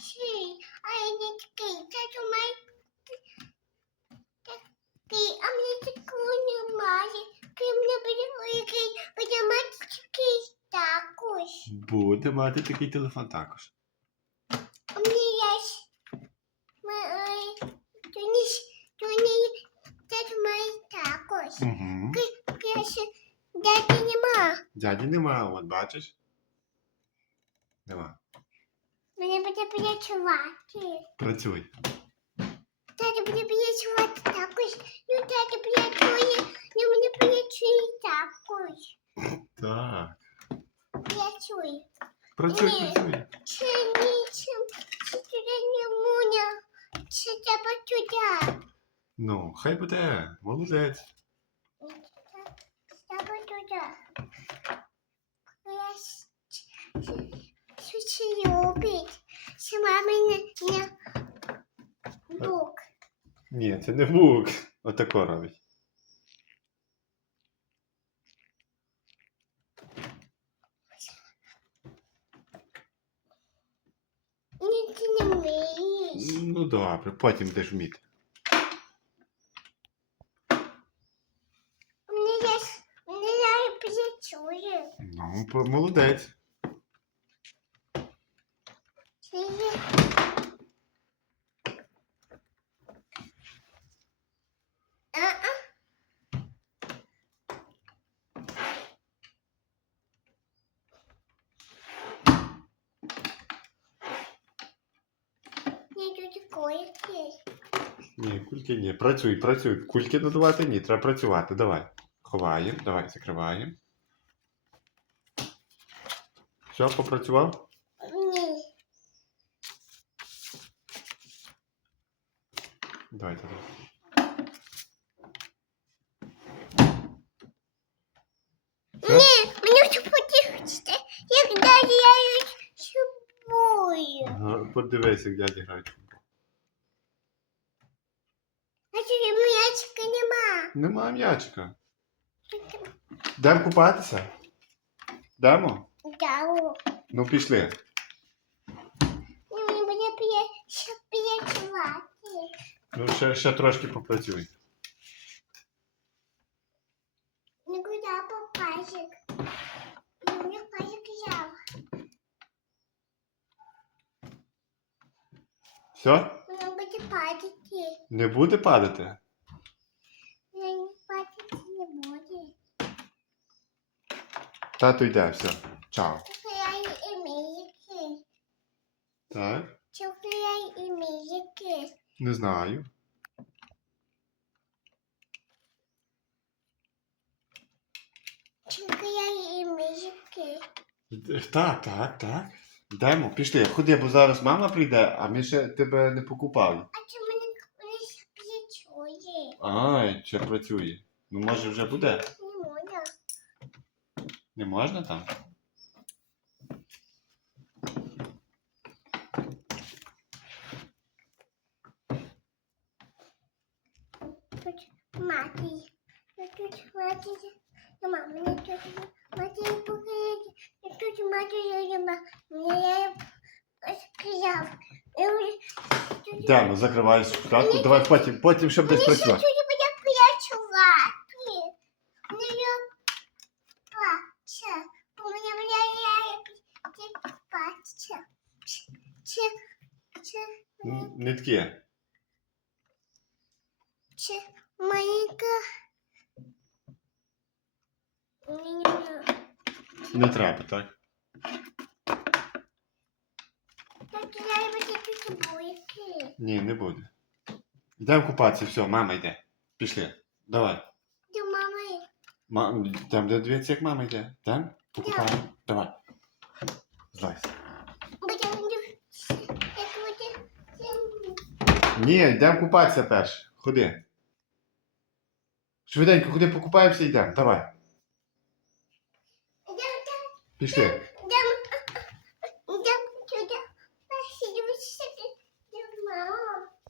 такий, а я не такий. Тату має такий, а мені такого немає. Крім мене буде великий, буде мати такий також. Буде мати такий телефон також. А мені є то не, ж- то не, тату має також. Угу. Дяді нема. Дяді нема, от бачиш? Нема. Мене буде працювати. Працюй. Тато буде працювати також. Ну, тато працює, ну мене працює також. Так. Працює. Працюй, Ні. працюй. Чи нічим, чи туди не муня, чи треба туди. Ну, хай буде. Молодець. Треба туди. Я Що чи любить, чи мама не, бук. Ні, це не бук. Отако робить. Ні, ти не вмієш. Ну добре, потім будеш вміти. Мене я, мене я працює. Ну, молодець. Чи є? А-а. Ні, кульки ні. Працюй, працюй. Кульки надавати ні, треба працювати. Давай. Ховаємо, давай, закриваємо. Все, попрацював? Ні. Давай, давай. Все? Ні, мені подивитися, як далі я їх собою. Ага, подивись, як дяді грають. футбол. А чи м'ячика нема? Нема м'ячика. Демо купатися? Дамо? Дау. Ну, пішли. Ну, мені буде п'є, ще працювати. Ну, ще, ще трошки попрацюй. Ну, куди попасик? Ну, мені пасик взяв. Все? Ну, буде падати. Не буде падати? Ну, не падати не буде. Тато йде, все. Чао. Тільки я і мізики. Так? Тільки я і мізики. Не знаю. Тільки я і мізики. Так, так, так. Йдемо, пішли. Ходи, бо зараз мама прийде, а ми ще тебе не покупали. А чи мені колись працює? Ай, ще працює. Ну, може, вже буде? Не можна. Не можна там? Мати. Тут мати. Нема, мені тут мати покидається. Тут мати нема. Мені я сказав. Я вже тут- Йдемо, закривай. Давай потім, потім Мені ще працювати. я я Нитки. чи маленька. Не треба, так? Так я буду тут буйки. Ні, не буде. Йдемо купатися, все, мама йде. Пішли. Давай. До мами. Ма... Там де дивіться, як мама йде. Там? Покупаємо. Давай. Злазь. Ні, йдемо купатися перш. Ходи. Швиденько, куди покупаємося йдемо. Давай. Пішли.